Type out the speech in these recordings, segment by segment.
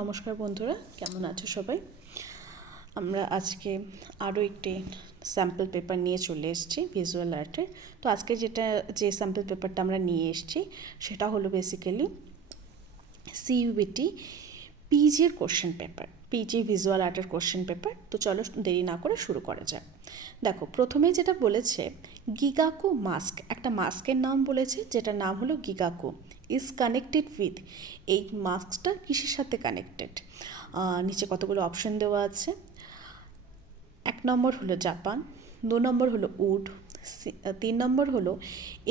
নমস্কার বন্ধুরা, কেমন আছো সবাই? আমরা আজকে আরও একটি স্যাম্পল পেপার নিয়ে চলে এসেছি ভিজুয়াল আর্টের। তো আজকে যে স্যাম্পল পেপারটা আমরা নিয়ে এসেছি সেটা হলো বেসিক্যালি সিইউবিটি পিজির কোশ্চেন পেপার, পিজি ভিজুয়াল আর্টের কোশ্চেন পেপার। তো চলো দেরি না করে শুরু করা যাক। দেখো, প্রথমে যেটা বলেছে গিগাকো মাস্ক, একটা মাস্কের নাম বলেছে যেটার নাম হলো গিগাকো ইজ কানেক্টেড উইথ। এই মাস্কটা কিসের সাথে কানেক্টেড? নিচে কতগুলো অপশন দেওয়া আছে। 1 নম্বর হলো জাপান, 2 নম্বর হলো উড, 3 নম্বর হলো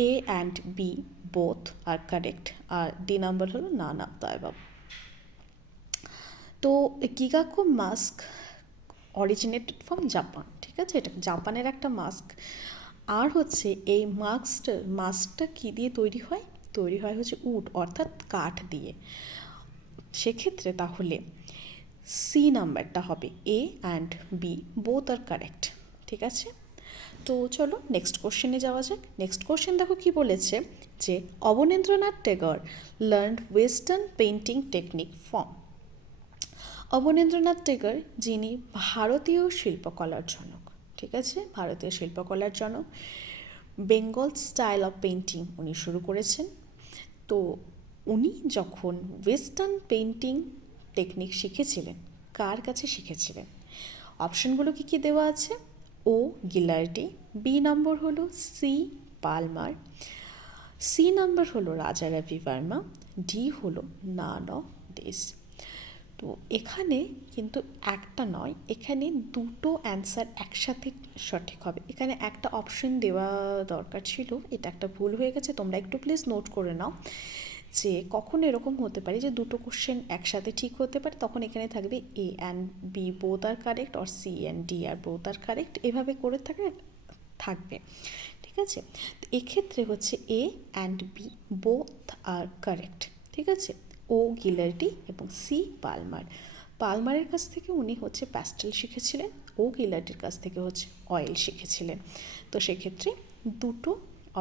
A and B both are correct, আর ডি নম্বর হলো নান অফ দ্য অ্যাবাভ। তো gigaku mask originated from Japan, ঠিক আছে? এটা জাপানের একটা মাস্ক। আর হচ্ছে এই মাস্কটা কী দিয়ে তৈরি হয় হচ্ছে উড অর্থাৎ কাঠ দিয়ে। সেক্ষেত্রে তাহলে সি নাম্বারটা হবে, A and B both are correct, ঠিক আছে? তো চলো নেক্সট কোশ্চেনে যাওয়া যাক। নেক্সট কোশ্চেন দেখো কি বলেছে, যে Abanindranath Tagore learned western painting technique from. Abanindranath Tagore যিনি ভারতীয় শিল্পকলার জনক, ঠিক আছে? ভারতীয় শিল্পকলার জনক। বেঙ্গল স্টাইল অফ পেইন্টিং উনি শুরু করেছেন। তো উনি যখন ওয়েস্টার্ন পেইন্টিং টেকনিক শিখেছিলেন, কার কাছে শিখেছিলেন? অপশনগুলো কী কী দেওয়া আছে? ও গিলার্ডি, বি নম্বর হলো সি পালমার, সি নাম্বার হলো রাজা রবি বর্মা, ডি হলো নান অফ দিস। তো এখানে কিন্তু একটা নয়, এখানে দুটো অ্যান্সার একসাথে সঠিক হবে। এখানে একটা অপশন দেওয়া দরকার ছিল, এটা একটা ভুল হয়ে গেছে। তোমরা একটু প্লিজ নোট করে নাও যে কখন এরকম হতে পারে যে দুটো কোশ্চেন একসাথে ঠিক হতে পারে, তখন এখানে থাকবে A and B both are correct, or C and D are both are correct, এভাবে করে থাকবে, ঠিক আছে? তো এক্ষেত্রে হচ্ছে A and B both are correct, ঠিক আছে? ও গিলার্ডি এবং সি পালমার। পালমারের কাছ থেকে উনি হচ্ছে প্যাস্টেল শিখেছিলেন, ও গিলার্ডির কাছ থেকে হচ্ছে অয়েল শিখেছিলেন। তো সেক্ষেত্রে দুটো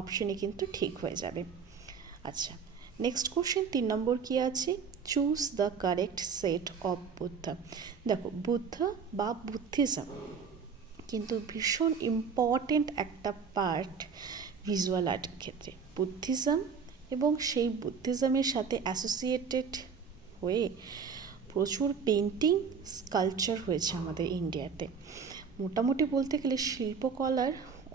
অপশনই কিন্তু ঠিক হয়ে যাবে। আচ্ছা, নেক্সট কোশ্চেন 3 নম্বর কি আছে? Choose the correct set of Buddha. দেখো, বুদ্ধা বা বুদ্ধিজম কিন্তু ভীষণ ইম্পর্টেন্ট একটা পার্ট ভিজুয়াল আর্টের ক্ষেত্রে। বুদ্ধিজম এবং সেই বুদ্ধিজমের সাথে অ্যাসোসিয়েটেড হয়ে প্রচুর পেন্টিং স্কাল্পচার হয়েছে আমাদের ইন্ডিয়াতে। মোটামুটি বলতে গেলে শিল্পকলার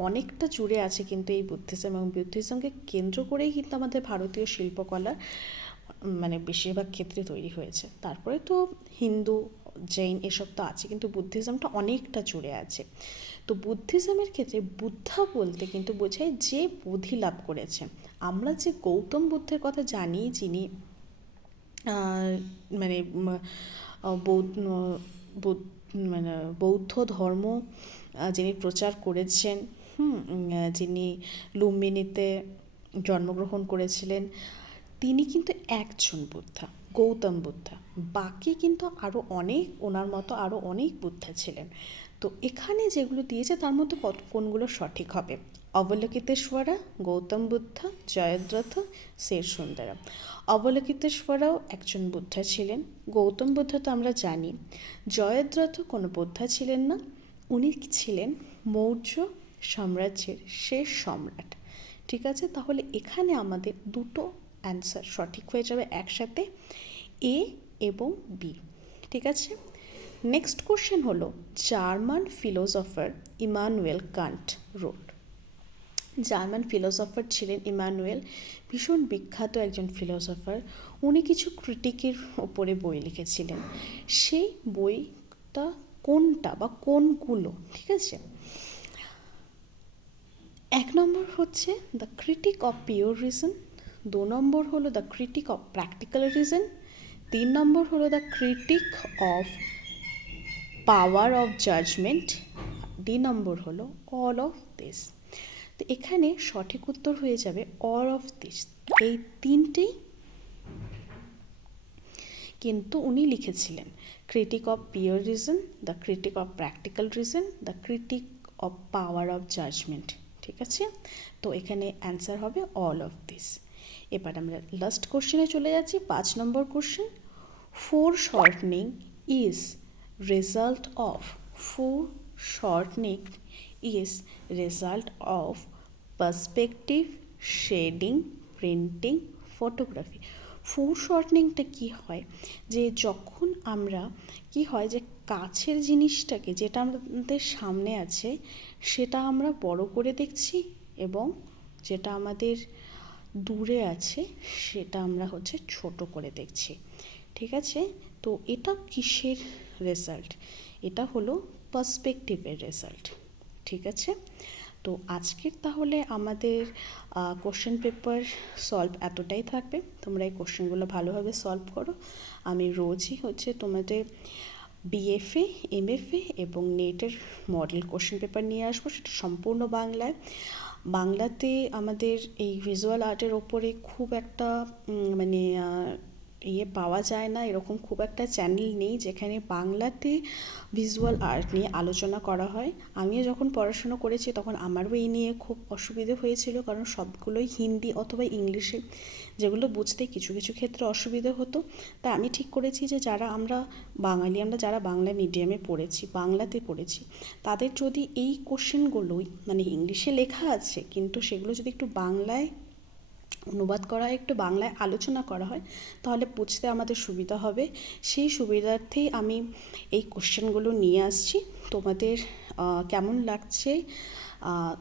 অনেকটা জুড়ে আছে কিন্তু এই বুদ্ধিজম, এবং বুদ্ধিজমকে কেন্দ্র করেই কিন্তু আমাদের ভারতীয় শিল্পকলা মানে বেশিরভাগ ক্ষেত্রে তৈরি হয়েছে। তারপরে তো হিন্দু, জৈন এসব তো আছে, কিন্তু বুদ্ধিজমটা অনেকটা জুড়ে আছে। তো বুদ্ধিজমের ক্ষেত্রে বুদ্ধা বলতে কিন্তু বোঝায় যে বোধি লাভ করেছে। আমরা যে গৌতম বুদ্ধের কথা জানি, যিনি মানে মানে বৌদ্ধ ধর্ম যিনি প্রচার করেছেন, যিনি লুম্বিনীতে জন্মগ্রহণ করেছিলেন, তিনি কিন্তু একজন বুদ্ধা, গৌতম বুদ্ধা। বাকি কিন্তু আরও অনেক, ওনার মতো আরও অনেক বুদ্ধা ছিলেন। তো এখানে যেগুলো দিয়েছে তার মধ্যে কোনগুলো সঠিক হবে? অবলোকিতেশ্বরা, গৌতম বুদ্ধা, জয়দ্রথ, শের সুন্দরম। অবলোকিতেশ্বরাও একজন বুদ্ধা ছিলেন, গৌতম বুদ্ধ তো আমরা জানি, জয়দ্রথ কোনো বুদ্ধা ছিলেন না, উনি ছিলেন মৌর্য সাম্রাজ্যের শেষ সম্রাট, ঠিক আছে? তাহলে এখানে আমাদের দুটো অ্যান্সার সঠিক হয়ে যাবে একসাথে, এ এবং বি, ঠিক আছে? নেক্সট কোশ্চেন হলো, German philosopher Immanuel Kant wrote. German philosopher ছিলেন ইমানুয়েল, ভীষণ বিখ্যাত একজন ফিলোসফার। উনি কিছু ক্রিটিকের ওপরে বই লিখেছিলেন। সেই বইটা কোনটা বা কোনগুলো, ঠিক আছে? 1 নম্বর হচ্ছে the critique of pure reason, 2 নম্বর হলো the critique of practical reason, 3 নম্বর হলো the critique of power of judgement, D নম্বর হলো অল অফ দিস। তো এখানে সঠিক উত্তর হয়ে যাবে অল অফ দিস। এই তিনটেই কিন্তু উনি লিখেছিলেন, critique of pure reason, the critique of practical reason, the critique of power of judgement, ঠিক আছে? তো এখানে অ্যান্সার হবে অল অফ দিস। এবার আমরা লাস্ট কোশ্চেনে চলে যাচ্ছি, 5 নম্বর question. foreshortening is result of foreshortening is result of perspective, shading, printing, photography. ফোরশর্টনিংটা কী হয়, যে যখন আমরা কি হয় যে কাছের জিনিসটাকে, যেটা আমাদের সামনে আছে সেটা আমরা বড় করে দেখছি, এবং যেটা আমাদের দূরে আছে সেটা আমরা হচ্ছে ছোট করে দেখছি। ঠিক আছে, তো এটা কিসের রেজাল্ট? এটা হলো পার্সপেক্টিভের রেজাল্ট। ঠিক আছে, তো আজকের তাহলে আমাদের কোশ্চেন পেপার সলভ এতটাই থাকবে। তোমরা এই কোশ্চেনগুলো ভালোভাবে সলভ করো। আমি রোজই হচ্ছে তোমাদের বিএফএ, এমএফএ এবং নেটের মডেল কোশ্চেন পেপার নিয়ে আসবো, সেটা সম্পূর্ণ বাংলায়। বাংলাতে আমাদের এই ভিজুয়াল আর্টের ওপরে খুব একটা মানে পাওয়া যায় না, এরকম খুব একটা চ্যানেল নেই যেখানে বাংলাতে ভিজুয়াল আর্ট নিয়ে আলোচনা করা হয়। আমিও যখন পড়াশুনো করেছি তখন আমারও এই নিয়ে খুব অসুবিধে হয়েছিল, কারণ সবগুলোই হিন্দি অথবা ইংলিশে, যেগুলো বুঝতে কিছু কিছু ক্ষেত্রে অসুবিধে হতো। তাই আমি ঠিক করেছি যে যারা আমরা বাঙালি, আমরা যারা বাংলা মিডিয়ামে পড়েছি, বাংলাতে পড়েছি, তাদের যদি এই কোশ্চেনগুলোই মানে ইংলিশে লেখা আছে কিন্তু সেগুলো যদি একটু বাংলায় অনুবাদ করা হয়, একটু বাংলায় আলোচনা করা হয়, তাহলে বুঝতে আমাদের সুবিধা হবে। সেই সুবিধার্থেই আমি এই কোশ্চেনগুলো নিয়ে আসছি। তোমাদের কেমন লাগছে,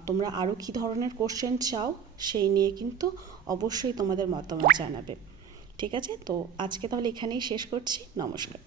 তোমরা আরও কী ধরনের কোশ্চেন চাও, সেই নিয়ে কিন্তু অবশ্যই তোমাদের মতামত জানাবে। ঠিক আছে, তো আজকে তাহলে এখানেই শেষ করছি। নমস্কার।